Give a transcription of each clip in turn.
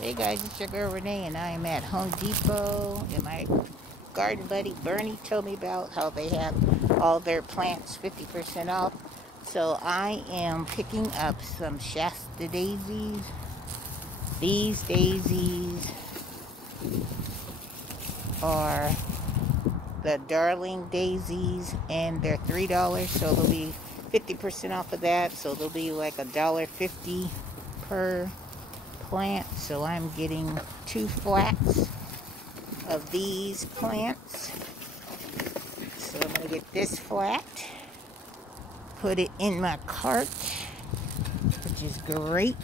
Hey guys, it's your girl Renee, and I am at Home Depot. And my garden buddy Bernie told me about how they have all their plants 50% off. So I am picking up some Shasta daisies. These daisies are the Darling daisies, and they're $3, so they'll be 50% off of that. So they'll be like $1.50 per plant. So I'm getting 2 flats of these plants. So I'm going to get this flat, put it in my cart, which is great.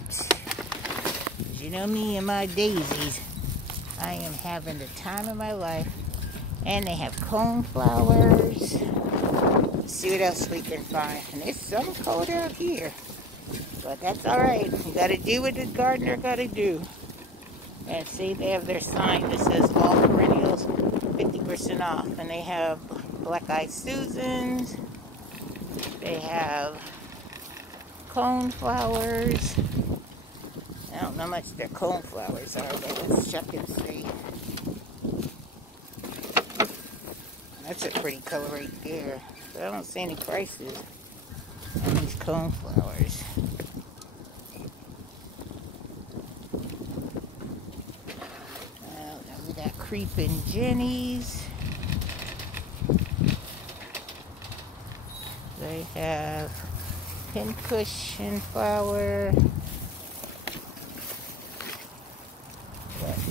As you know me and my daisies, I am having the time of my life. And they have coneflowers. Let's see what else we can find. And it's some cold out here, but that's alright. You gotta do what the gardener gotta do. And see, they have their sign that says all perennials 50% off. And they have black-eyed Susans. They have coneflowers. I don't know how much their coneflowers are, but let's check and see. That's a pretty color right there. But I don't see any prices on these coneflowers. Now we got creeping jennies. They have pincushion flower.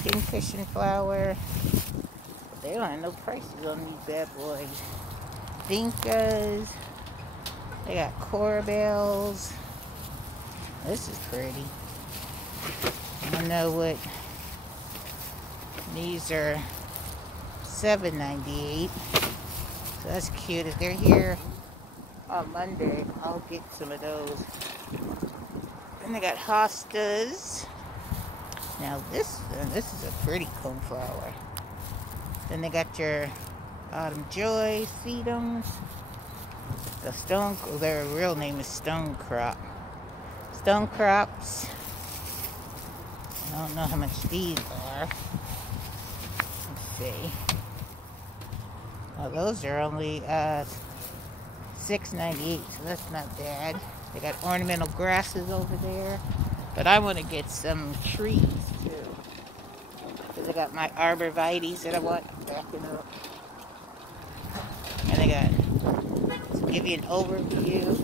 Pincushion flower. They don't have no prices on these bad boys. Vincas. They got corbels. This is pretty. I don't know what. These are $7.98. So that's cute. If they're here on Monday, I'll get some of those. And they got hostas. Now this is a pretty coneflower. Then they got your Autumn Joy sedums. The their real name is stone crop. Stone crops. I don't know how much these are. Let's see. Oh, those are only $6.98, so that's not bad. They got ornamental grasses over there. But I want to get some trees too. Because I got my arborvitaes that I want backing up. And I got, to give you an overview,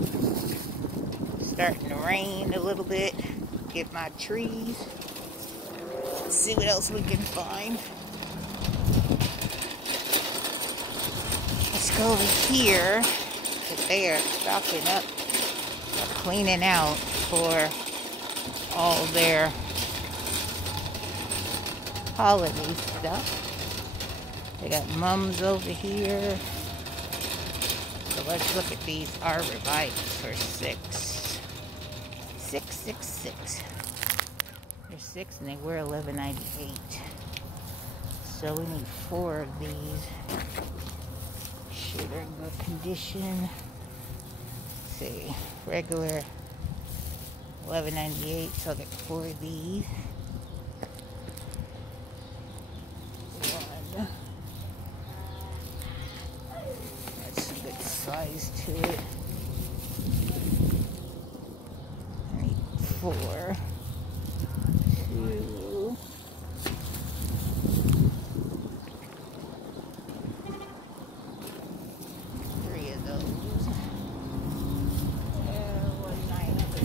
starting to rain a little bit. Get my trees. Let's see what else we can find. Let's go over here, because they are stocking up, cleaning out for all their holiday stuff. They got mums over here. So let's look at these arborvitaes for $6.66. They're $6 and they were $11.98. So we need 4 of these. Sure they're in good condition. Let's see, regular $11.98. So I'll get 4 of these. That's a good size to it. I need 4. 2. 3 of those. One nice one.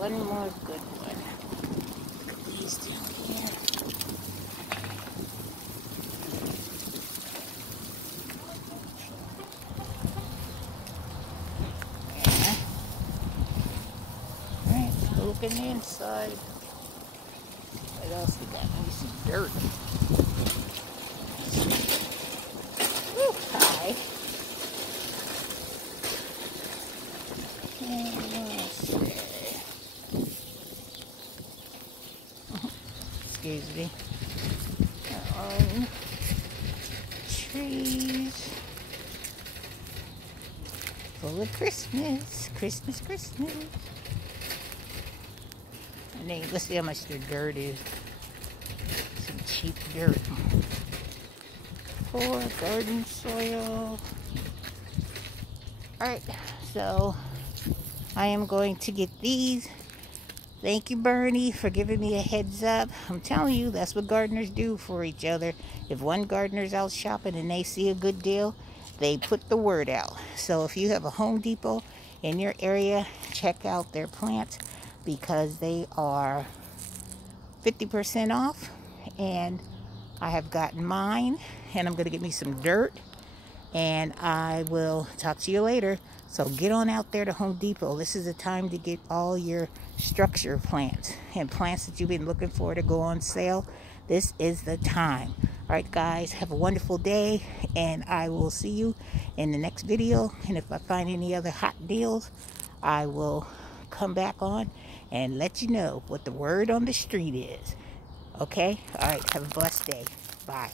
One more good one. Look at these down here. looking inside. What else we got? Maybe some dirt. Woo, hi. And let's see. Excuse me. Trees full of Christmas, Christmas, Christmas. And then let's see how much their dirt is. Some cheap dirt. For garden soil. Alright, so I am going to get these. Thank you, Bernie, for giving me a heads up. I'm telling you, that's what gardeners do for each other. If one gardener's out shopping and they see a good deal, they put the word out. So if you have a Home Depot in your area, check out their plants because they are 50% off. And I have gotten mine, and I'm going to get me some dirt. And I will talk to you later. So get on out there to Home Depot. This is the time to get all your structure plants and plants that you've been looking for to go on sale. This is the time. All right, guys, have a wonderful day, and I will see you in the next video. And if I find any other hot deals, I will come back on and let you know what the word on the street is. Okay? All right, have a blessed day. Bye.